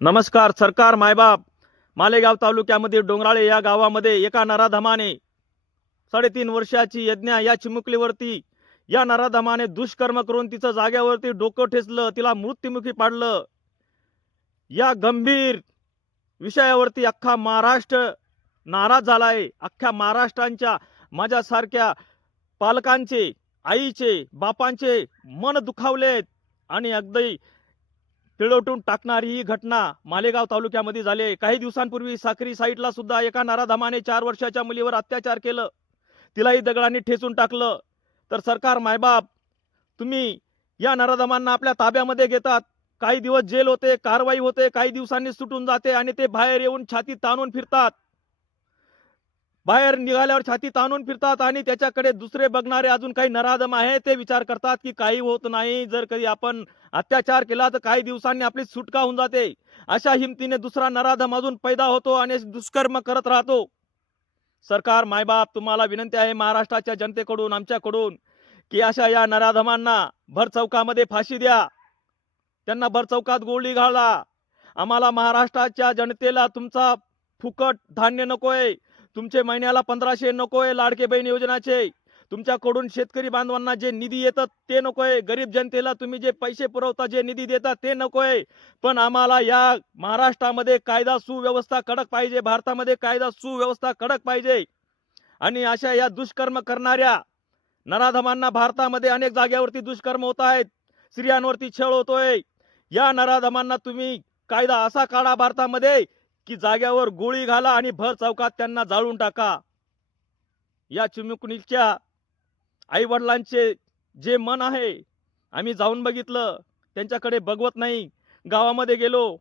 नमस्कार. सरकार मायबाप मालेगाव तालुक्यामध्ये डोंगराळे या गावामध्ये एका नराधमाने 3.5 वर्षाची यज्ञा या चिमुकलीवरती या नराधमाने दुष्कर्म करून तिचं जाग्यावरती डोकं ठेचलं, तिला मृत्युमुखी पाडलं. या गंभीर विषयावरती अख्खा महाराष्ट्र नाराज झाला आहे. अख्ख्या महाराष्ट्रांच्या माझ्यासारख्या पालकांचे, आईचे, बापांचे मन दुखावलेत आणि अगदी पिळवटून टाकणारी ही घटना मालेगाव तालुक्यामध्ये झाली आहे. काही दिवसांपूर्वी साक्री साईडला सुद्धा एका नराधमाने 4 वर्षाच्या मुलीवर अत्याचार केलं, तिलाही दगडांनी ठेचून टाकलं. तर सरकार मायबाप तुम्ही या नराधमांना आपल्या ताब्यामध्ये घेतात. काही दिवस जेल होते, कारवाई होते, काही दिवसांनी सुटून जाते आणि ते बाहेर येऊन छाती ताणून फिरतात. बाहेर निघाल्यावर छाती ताणून फिरतात आणि त्याच्याकडे दुसरे बघणारे अजून काही नराधम आहे ते विचार करतात की काही होत नाही, जर कधी आपण अत्याचार केला तर काही दिवसांनी आपली सुटका होऊन जाते. अशा हिमतीने दुसरा नराधम अजून पैदा होतो आणि दुष्कर्म करत राहतो. सरकार मायबाप तुम्हाला विनंती आहे महाराष्ट्राच्या जनतेकडून, आमच्याकडून, की अशा या नराधमांना भर चौकामध्ये फाशी द्या, त्यांना भर चौकात गोळी घाला. आम्हाला महाराष्ट्राच्या जनतेला तुमचा फुकट धान्य नकोय, तुमचे महिन्याला 1500 नकोय लाडके बहीण योजनाचे, तुमच्याकडून शेतकरी बांधवांना जे निधी येतात ते नकोय, गरीब जनतेला तुम्ही जे पैसे पुरवता, जे निधी देता ते नकोय. पण आम्हाला या महाराष्ट्रामध्ये कायदा सुव्यवस्था कडक पाहिजे, भारतामध्ये कायदा सुव्यवस्था कडक पाहिजे. आणि अशा या दुष्कर्म करणाऱ्या नराधमांना भारतामध्ये अनेक जागेवरती दुष्कर्म होत आहेत, स्त्रियांवरती छळ होतोय. या नराधमांना तुम्ही कायदा असा काढा भारतामध्ये की जाग्यावर गोळी घाला आणि भर चौकात त्यांना जाळून टाका. या चिमुकलीच्या आई वडिलांचे जे मन आहे, आम्ही जाऊन बघितलं, त्यांच्याकडे बघवत नाही. गावामध्ये गेलो,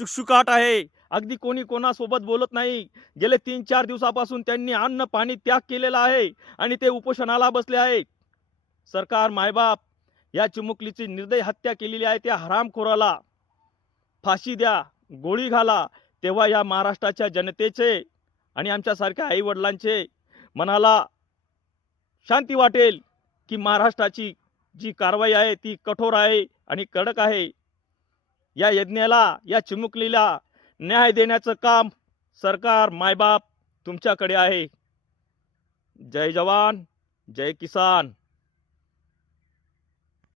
शुकशुकाट आहे, अगदी कोणी कोणासोबत बोलत नाही. गेले 3-4 दिवसापासून त्यांनी अन्न पाणी त्याग केलेला आहे आणि ते उपोषणाला बसले आहेत. सरकार मायबाप या चिमुकलीची निर्दयी हत्या केलेली आहे, त्या हरामखोराला फाशी द्या, गोळी घाला. तेव्हा या महाराष्ट्राच्या जनतेचे आणि आमच्यासारख्या आई वडिलांचे मनाला शांती वाटेल की महाराष्ट्राची जी कारवाई आहे ती कठोर आहे आणि कडक आहे. या यज्ञाला, या चिमुकलीला न्याय देण्याचं काम सरकार मायबाप तुमच्याकडे आहे. जय जवान, जय किसान.